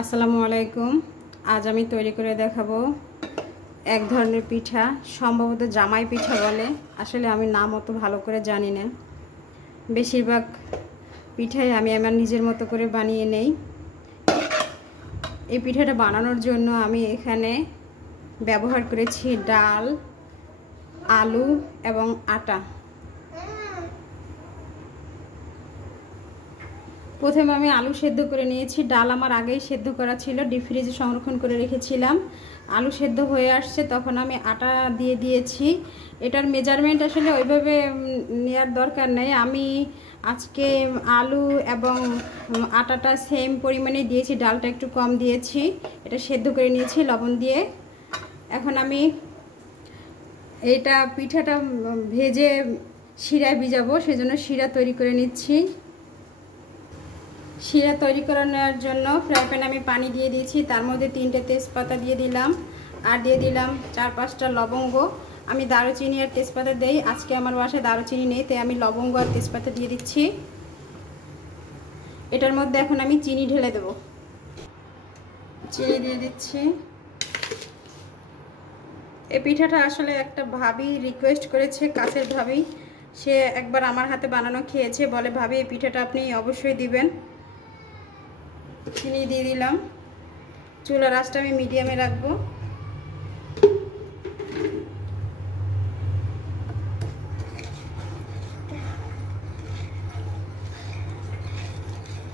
আসসালামু আলাইকুম। আজ আমি তৈরি করে দেখাবো এক ধরনের পিঠা, সম্ভবত জামাই পিঠা বলে। আসলে আমি নাম অত ভালো করে জানি না। বেশিরভাগ পিঠাই আমি আমার নিজের মতো করে বানিয়ে নেই। এই পিঠাটা বানানোর জন্য আমি এখানে ব্যবহার করেছি ডাল, আলু এবং আটা। প্রথমে আমি আলু সেদ্ধ করে নিয়েছি। ডাল আমার আগেই সেদ্ধ করা ছিল, ডিপ ফ্রিজে সংরক্ষণ করে রেখেছিলাম। আলু সেদ্ধ হয়ে আসছে, তখন আমি আটা দিয়ে দিয়েছি। এটার মেজারমেন্ট আসলে ওইভাবে নেওয়ার দরকার নেই। আমি আজকে আলু এবং আটাটা সেম পরিমাণে দিয়েছি, ডালটা একটু কম দিয়েছি। এটা সেদ্ধ করে নিয়েছি লবণ দিয়ে। এখন আমি এটা পিঠাটা ভেজে শিরায় ভিজাবো, সেজন্য শিরা তৈরি করে নিচ্ছি। শিরা তৈরি করানোর জন্য ফ্রাই প্যানে আমি পানি দিয়ে দিয়েছি, তার মধ্যে 3টে তেজপাতা দিয়ে দিলাম, আর দিয়ে দিলাম 4-5টা লবঙ্গ। আমি দারুচিনি আর তেজপাতা দেই, আজকে আমার বাসায় দারুচিনি নেই, তাই আমি লবঙ্গ আর তেজপাতা দিয়ে দিচ্ছি। এটার মধ্যে এখন আমি চিনি ঢেলে দেব। চিনি দিয়ে দিচ্ছি। এই পিঠাটা আসলে একটা ভাবি রিকোয়েস্ট করেছে, কাছের ভাবি। সে একবার আমার হাতে বানানো খেয়েছে, বলে ভাবি এই পিঠাটা আপনি অবশ্যই দিবেন। চিনি দিয়ে দিলাম। চুলার আঁচটা আমি মিডিয়ামে রাখবো।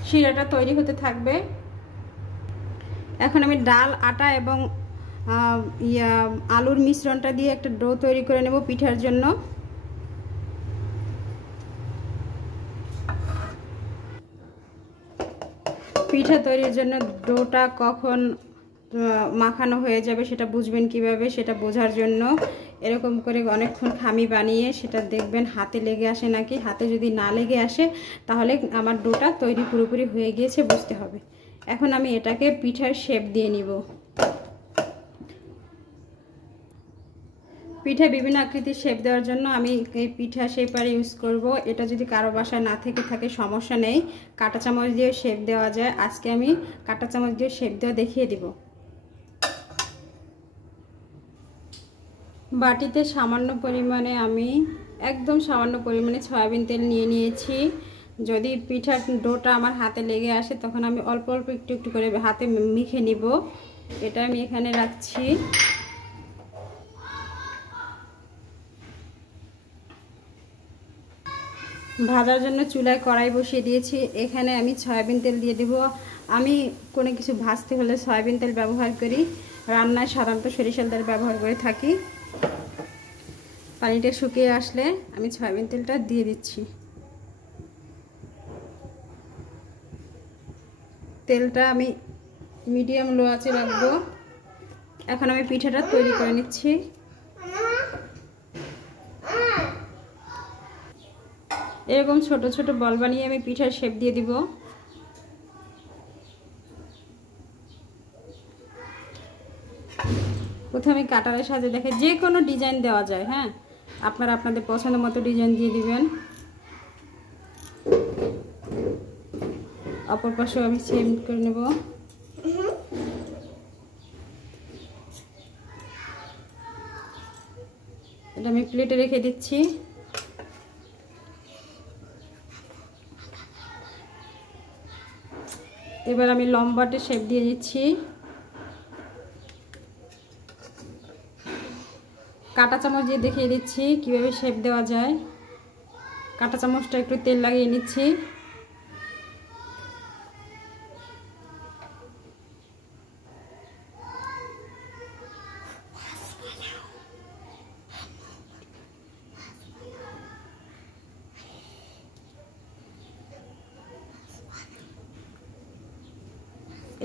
শিরাটা তৈরি হতে থাকবে। এখন আমি ডাল, আটা এবং আলুর মিশ্রণটা দিয়ে একটা ডো তৈরি করে নেব পিঠার জন্য। পিঠা তৈরির জন্য ডোটা কখন মাখানো হয়ে যাবে সেটা বুঝবেন কিভাবে, সেটা বোঝার জন্য এরকম করে অনেকক্ষণ খামি বানিয়ে সেটা দেখবেন হাতে লেগে আসে নাকি। হাতে যদি না লেগে আসে তাহলে আমার ডোটা তৈরি পুরোপুরি হয়ে গিয়েছে বুঝতে হবে। এখন আমি এটাকে পিঠার শেপ দিয়ে নিব। পিঠা বিভিন্ন আকৃতির শেপ দেওয়ার জন্য আমি এই পিঠা শেপার ইউজ করব। এটা যদি কারো বাসায় না থেকে থাকে সমস্যা নেই, কাঁটা চামচ দিয়ে শেপ দেওয়া যায়। আজকে আমি কাঁটা চামচ দিয়ে শেপ দেওয়া দেখিয়ে দিব। বাটিতে সামান্য পরিমাণে একদম সামান্য পরিমাণে সয়াবিন তেল নিয়ে নিয়েছি। যদি পিঠার ডোটা আমার হাতে লেগে আসে তখন আমি অল্প অল্প একটু একটু করে হাতে মেখে নিব। এটা আমি এখানে রাখছি। ভাজার জন্য চুলায় কড়াই বসিয়ে দিয়েছি। এখানে আমি সয়াবিন তেল দিয়ে দেব। আমি কোনো কিছু ভাজতে হলে সয়াবিন তেল ব্যবহার করি, রান্নায় সাধারণত সরিষার তেল ব্যবহার করে থাকি। পানিটা শুকিয়ে আসলে আমি সয়াবিন তেলটা দিয়ে দিচ্ছি। তেলটা আমি মিডিয়াম লো আঁচে রাখবো। এখন আমি পিঠাটা তৈরি করে নিচ্ছি। এরকম ছোট ছোট বল বানিয়ে আমি পিঠার শেপ দিয়ে দিব। প্রথমে কাটারের সাহায্যে দেখে যে কোনো ডিজাইন দেওয়া যায়। হ্যাঁ, আপনারা আপনাদের পছন্দ মতো ডিজাইন দিয়ে দিবেন। অপর পাশেও আমি সেম করে নেব। এটা আমি প্লেটে রেখে দিচ্ছি। এবার আমি লম্বাটে শেপ দিয়ে দিচ্ছি। কাঁটা চামচ দিয়ে দেখিয়ে দিচ্ছি কিভাবে শেপ দেওয়া যায়। কাঁটা চামচটা একটু তেল লাগিয়ে নিচ্ছি।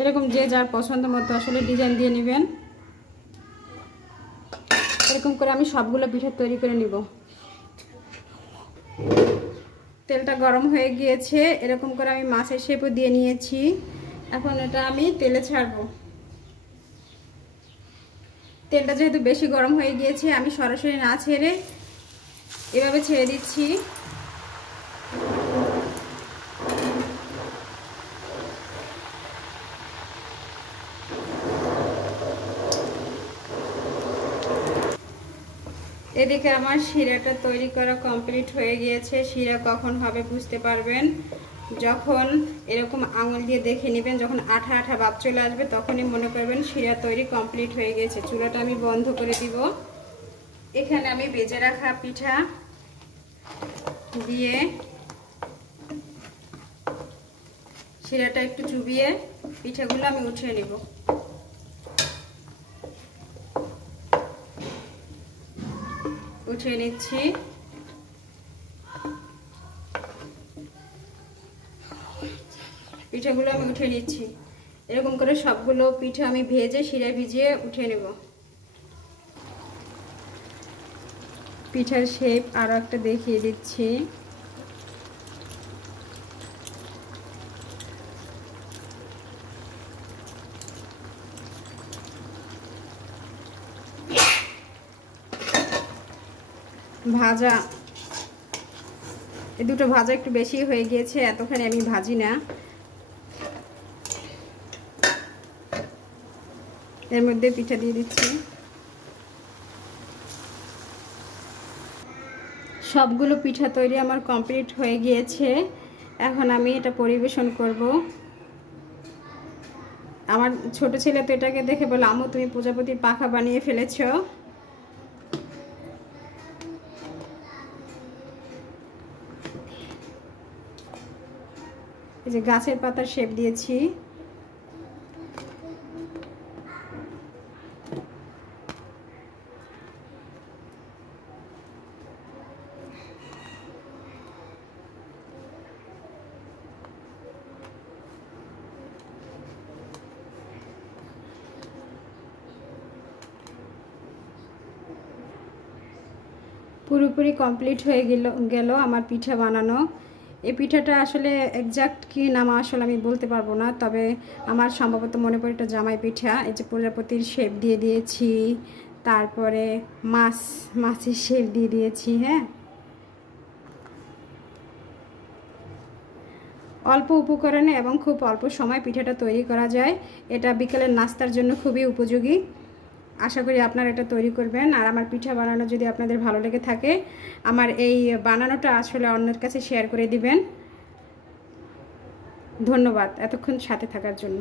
এরকম যে যার পছন্দ মতো আসলে ডিজাইন দিয়ে নেবেন। এরকম করে আমি সবগুলো পিঠা তৈরি করে নিব। তেলটা গরম হয়ে গিয়েছে। এরকম করে আমি মাছের শেপও দিয়ে নিয়েছি। এখন এটা আমি তেলে ছাড়বো। তেলটা যেহেতু বেশি গরম হয়ে গিয়েছে, আমি সরাসরি না ছেড়ে এভাবে ছেড়ে দিচ্ছি। এদিকে আমার শিরাটা তৈরি করা কমপ্লিট হয়ে গিয়েছে। শিরা কখন হবে বুঝতে পারবেন যখন এরকম আঙুল দিয়ে দেখে নেবেন, যখন আঠা আঠা ভাব চলে আসবে তখনই মনে করবেন শিরা তৈরি কমপ্লিট হয়ে গিয়েছে। চুলাটা আমি বন্ধ করে দিব। এখানে আমি ভেজে রাখা পিঠা দিয়ে শিরাটা একটু চুবিয়ে পিঠাগুলো আমি উঠিয়ে নিব। উঠিয়ে নিচ্ছি। পিঠাগুলো আমি উঠিয়ে নিচ্ছি। এরকম করে সবগুলো পিঠা আমি ভেজে শিরায় ভিজিয়ে উঠিয়ে নেব। পিঠার শেপ আরো একটা দেখিয়ে দিচ্ছি। ভাজা এই দুটো ভাজা একটু বেশি হয়ে গিয়েছে, এতখানি আমি ভাজি না। এর মধ্যে পিঠা দিয়ে দিচ্ছি। সবগুলো পিঠা তৈরি আমার কমপ্লিট হয়ে গিয়েছে। এখন আমি এটা পরিবেশন করব। আমার ছোট ছেলে তো এটাকে দেখে বলে, আম্মু তুমি প্রজাপতির পাখা বানিয়ে ফেলেছো। এই যে গাছের পাতার শেপ দিয়েছি। পুরোপুরি কমপ্লিট হয়ে গেল আমার পিঠা বানানো। এই পিঠাটা আসলে এক্সাক্ট কি নাম আসলে আমি বলতে পারবো না, তবে আমার সম্ভবত মনে পড়ে এটা জামাই পিঠা। এই যে প্রজাপতির শেপ দিয়ে দিয়েছি, তারপরে মাছের শেপ দিয়ে দিয়েছি। হ্যাঁ, অল্প উপকরণে এবং খুব অল্প সময় পিঠাটা তৈরি করা যায়। এটা বিকেলের নাস্তার জন্য খুবই উপযোগী। আশা করি আপনারা এটা তৈরি করবেন। আর আমার পিঠা বানানো যদি আপনাদের ভালো লেগে থাকে, আমার এই বানানোটা আসলে অন্যের কাছে শেয়ার করে দিবেন। ধন্যবাদ এতক্ষণ সাথে থাকার জন্য।